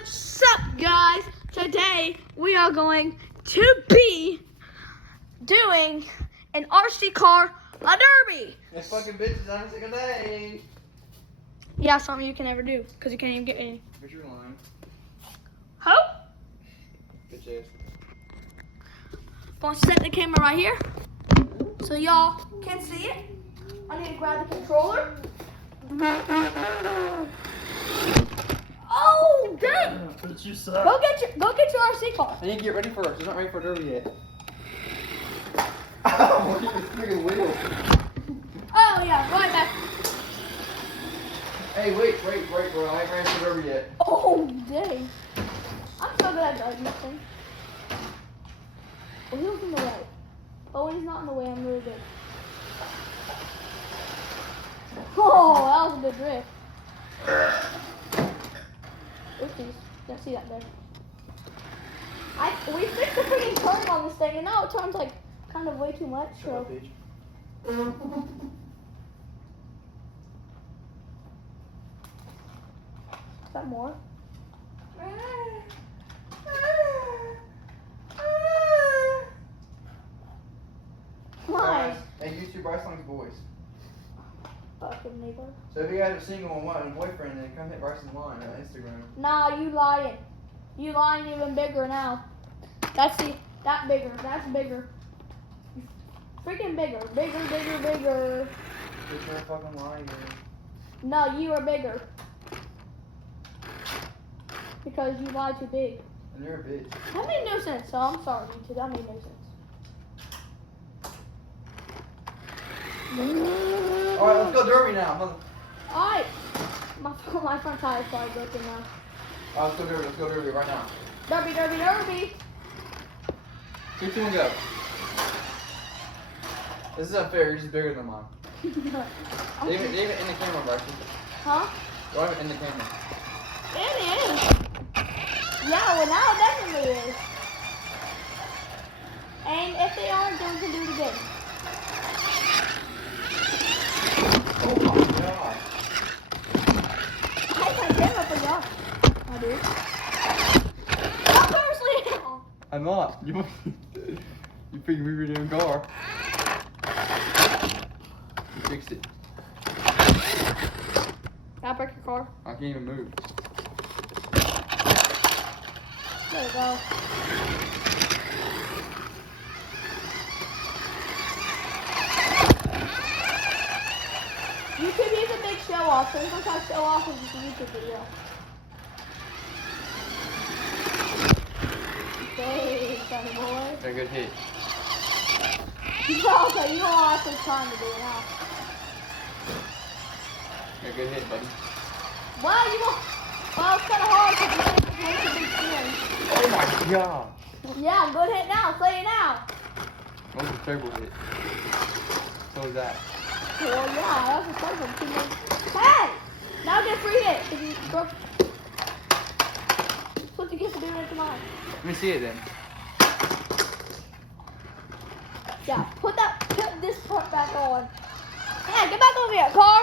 What's up, guys? Today we are going to be doing an RC car a derby. This fucking bitch is on a single day. Yeah, something you can never do because you can't even get any. Bitch, you're lying. Ho! Bitch ass. Gonna set the camera right here so y'all can see it. I need to grab the controller. Oh, dang! Bitch, you suck. Go get your RC car. I need to get ready first. It's not ready for derby yet. Oh, look at this freaking wheel. Oh yeah, right back. Hey, wait, bro. I ain't ready for derby yet. Oh, dang. I'm so good at driving this thing. Well, he was in the way. But when he's not in the way, I'm really good. Oh, that was a good drift. Oopsies. Didn't see that there. We fixed the freaking turn on this thing, and now it turns like kind of way too much. Shut up, So. bitch. Is that more? Nice. Hey, YouTube Bryson's voice. Fucking neighbor. So if you guys are single and want a boyfriend, then come hit Bryson's line on Instagram. Nah, you lying. You lying even bigger now. That's bigger. That's bigger. Freaking bigger. Bigger. Bitch, you're a fucking liar. No, you are bigger. Because you lie too big. And you're a bitch. That made no sense, so I'm sorry, YouTube. That made no sense. Alright, let's go derby now, mother. Alright. My front tire is probably broken now. Alright, let's go derby right now. Derby. 3, 2, 1, go. This is unfair, you're just bigger than mine. Leave it in the camera, Bryson. Huh? Don't have it in the camera. It is. Yeah, well now it definitely is. And if they aren't, then we can do it again. Oh my god. I can't camera for y'all. I do. Stop seriously. I'm not. You freaking move your damn car. You fixed it. Can I break your car? I can't even move. There we go. YouTube is a big show off, so sometimes show off is just a YouTube video. Hey, funny boy. That's a good hit. Okay, you know what I'm trying to do now. That's a good hit, buddy. Well, it's kind of hard because you make a big spin. Oh my god. Yeah, good hit now. Say it now. That was a terrible hit. So was that. Well, yeah, that was a terrible one. Hey! Now get a free hit. If you broke. What you get for doing it to mine? Let me see it then. Yeah, put this part back on. Yeah, get back over here, car.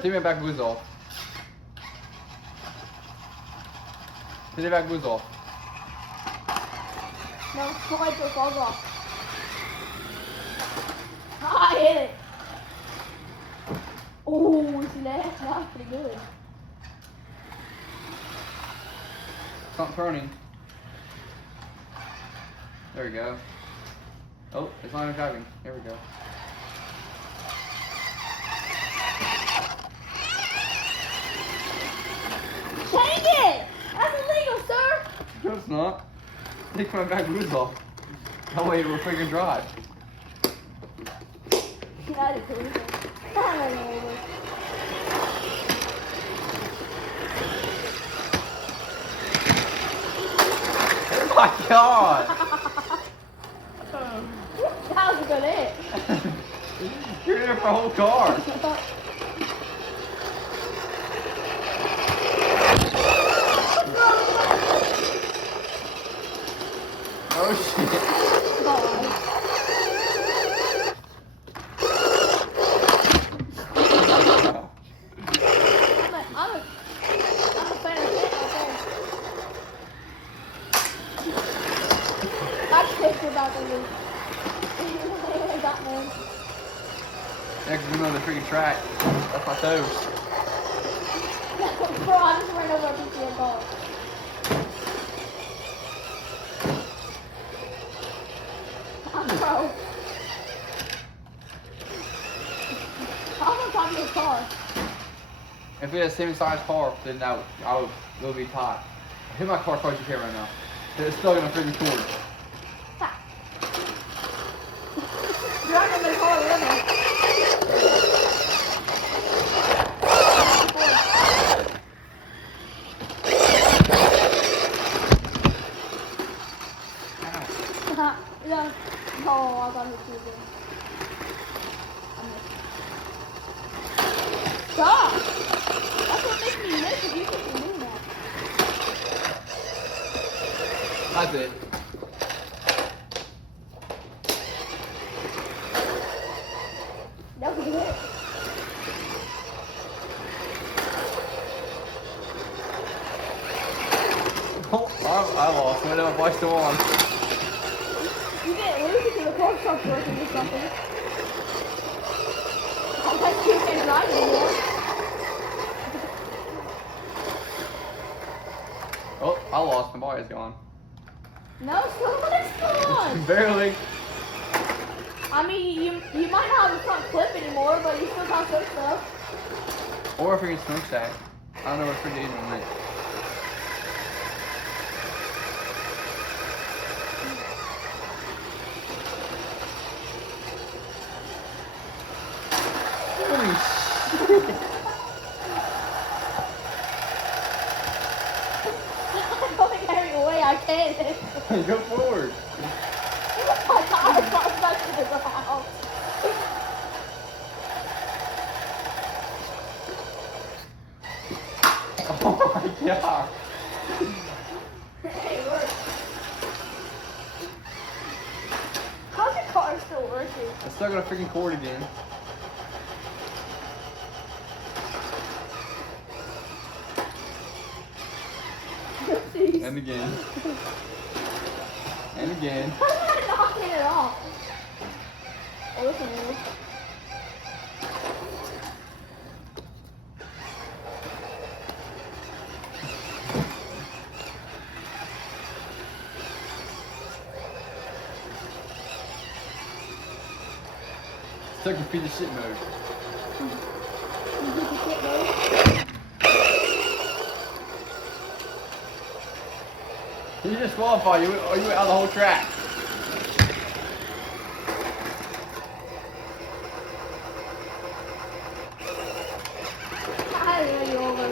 Take my back boots off. Take the back boots off. No, put my foot falls off. Ah, I hit it. Oh, see that? That was pretty good. Stop turning. There we go. Oh, it's not even driving. There we go. Dang it! That's illegal, sir. No, it's not. Take my back boots off. That way it will freaking drive. That is illegal. Oh my god! That was a good hit. You're in there for a whole car. Oh shit. fingers. Got me. Yeah, 'cause we know the freaking track. That's my toes. Bro, I just ran over a piece of your car. Bro. I'm on top of your car. If we had the same size car, then it would be tight. Hit my car as far as you can right now. It's stuck in a freaking cord. You're not gonna car with me. Yeah. Oh, I got hit too again. Stop! That's what makes me miss if you keep doing that. That's it. That was it. Oh, I lost. Whatever, watch the one. You didn't lose it to the car stopped working or something. I guess you can't drive anymore. Oh, I lost. My body's gone. No, someone's gone. Barely. I mean, you might not have the front clip anymore, but you still got good stuff. Or a freaking smokestack. I don't know what's for dating on it. Holy shit. I'm going every way I can. Go forward. My tires got stuck to the ground. Oh my god. Hey, look. How's your car still working? I stuck on a freaking cord again. Jeez. And again. And again. How did I not get it off? Oh, listen, man. Stuck in feed the shit mode. You disqualified. You went out of the whole track. I ran you over.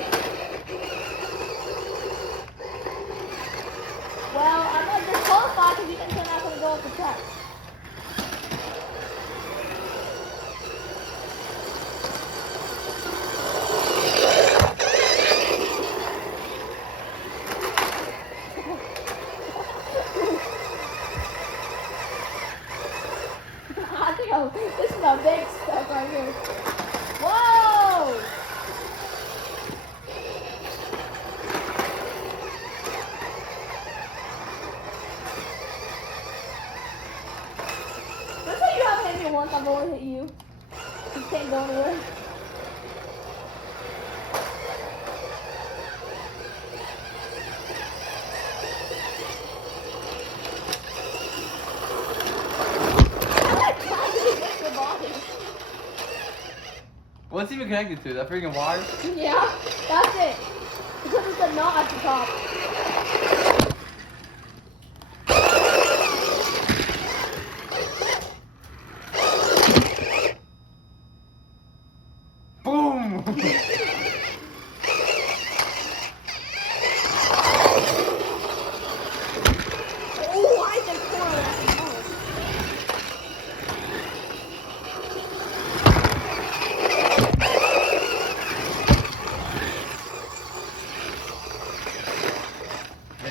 Well, I'm not disqualified because you didn't turn out going to go off the track. I think this is my big stuff right here. Whoa! Let's say you haven't hit me once, I've always hit you. You can't go anywhere. What's even connected to? That freaking wire? Yeah, that's it. Because it's a knot at the top. Boom! Oh, I did corner that.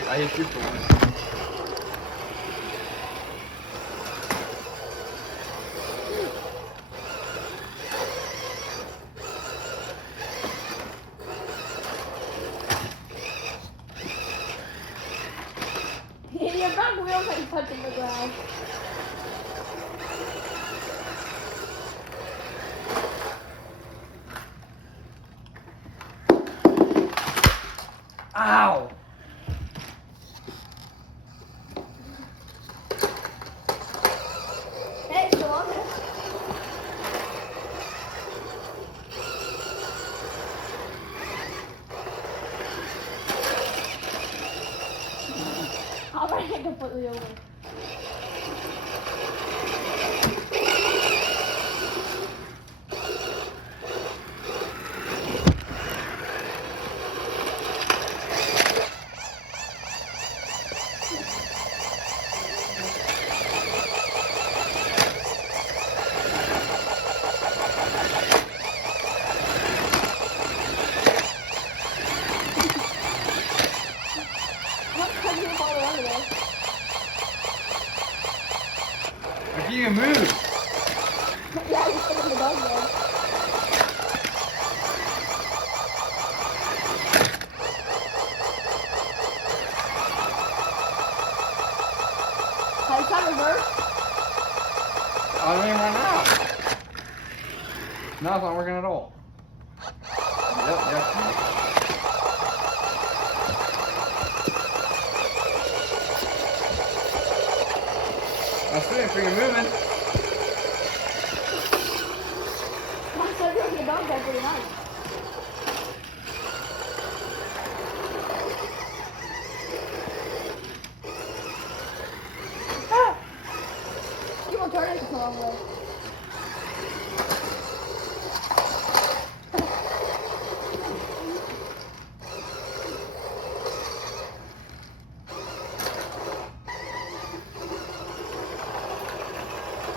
I hit you for one. Your back wheels ain't touching the ground. Ow! Hey, it's still on there. I'll write it completely over. I can't even move. Yeah, you're stuck in the dog bed. Have you tried reverse? I don't even right now. No, it's not working at all. Yep. I still ain't freaking moving. I'm so good in the dog bed pretty nice. Ah! You won't turn it the wrong way.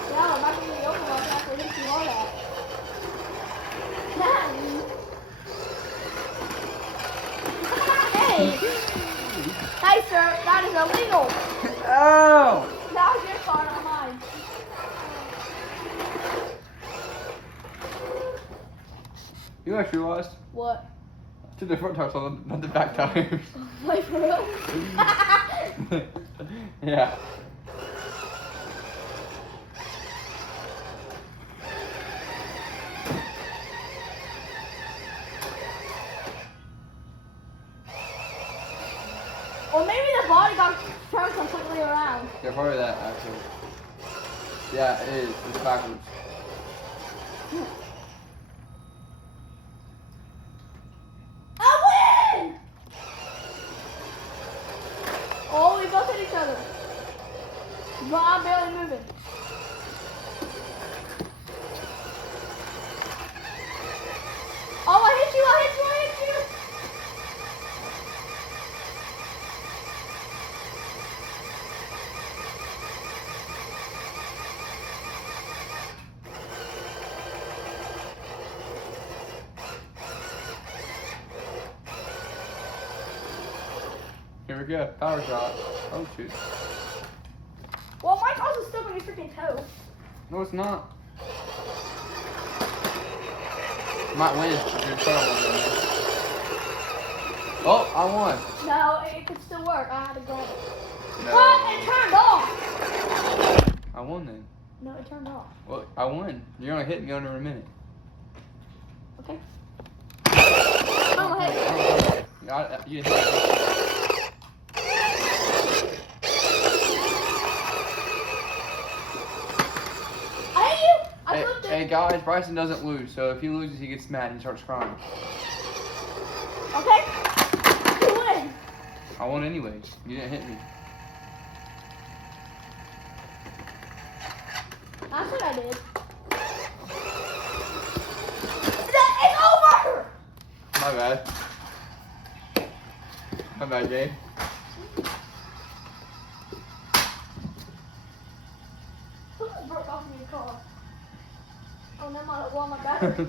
Yeah, I'm not going to be over after I hit you all that. Hey! Hey, sir, that is illegal. Oh! That was your fault, not mine. You know what I realized? What? To the front tires, not the back tires. Wait, for real? Yeah. Or maybe the body got turned completely around. Yeah, probably that actually. Yeah, it is. It's backwards. I win! Oh, we both hit each other. But I'm barely moving. Oh, I hit you! Here we go. Power shot. Oh shoot. Well, mine's also stuck on your freaking toe. No, it's not. Might win. If you're trying one there. Oh, I won. No, it could still work. I had to grab it. No. What? It turned off. I won then. No, it turned off. Well, I won. You're gonna hit me under a minute. Okay. Oh, hey. You hit me. I hit you. I flipped it. Hey guys, Bryson doesn't lose, so if he loses, he gets mad and starts crying. Okay. You win. I won anyways. You didn't hit me. That's what I did. It's over. My bad. My bad, Gabe. Who broke off in your car? Oh, never mind. Well, my battery.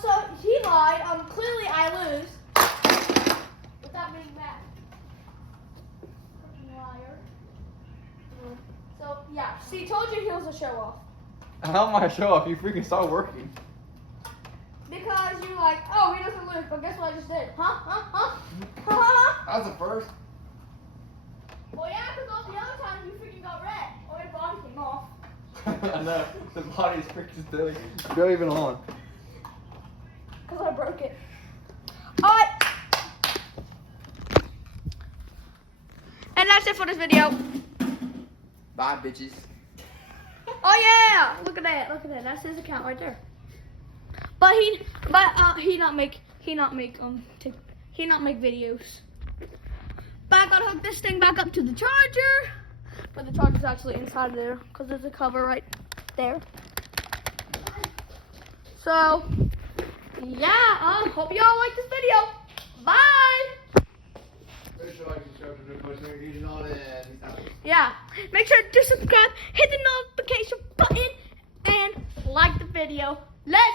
So he lied. Clearly I lose. Without being mad. Freaking liar. So yeah, see, told you he was a show off. How am I show off? You freaking saw working. Because you're like, oh, he doesn't lose, but guess what I just did? Huh? That's the first. Well, yeah, because all the other times you freaking got red. Or your body came off. I know. The body's freaking still. Go even on. because I broke it. Alright. And that's it for this video. Bye, bitches. Oh yeah! Look at that. Look at that. That's his account right there. But he not make videos. But I gotta hook this thing back up to the charger. But the charger's actually inside of there because there's a cover right there. So yeah, hope y'all like this video. Bye. Yeah, make sure to subscribe, hit the notification button, and like the video. Let's go.